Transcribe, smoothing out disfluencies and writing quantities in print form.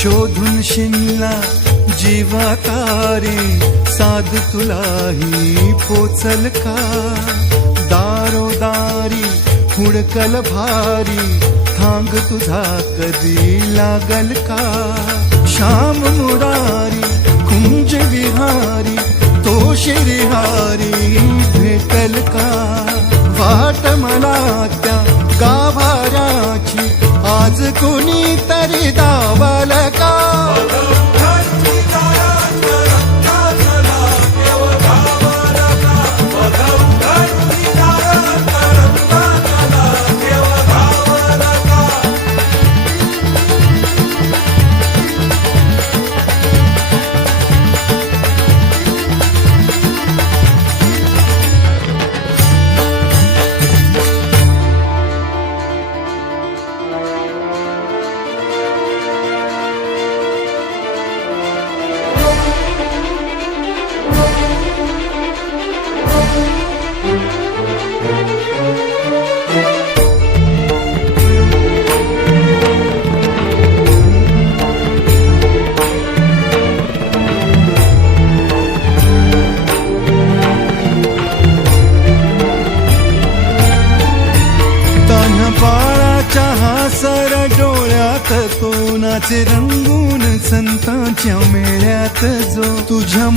शोधून शिनला जीवा तारी, साध तुलाही पोचल का? दारोदारी हुडकल भारी, थांग तुझा कधी लागल का? श्याम मुरारी कुंज विहारी, तो श्रीहारी भेटल का? वाट मला त्या गाभाऱ्याची, आज कोणी तरी दावल का? सर डोळ्यात तो नाचे रंगून, संतांच्या मेळ्यात जो तुझ्या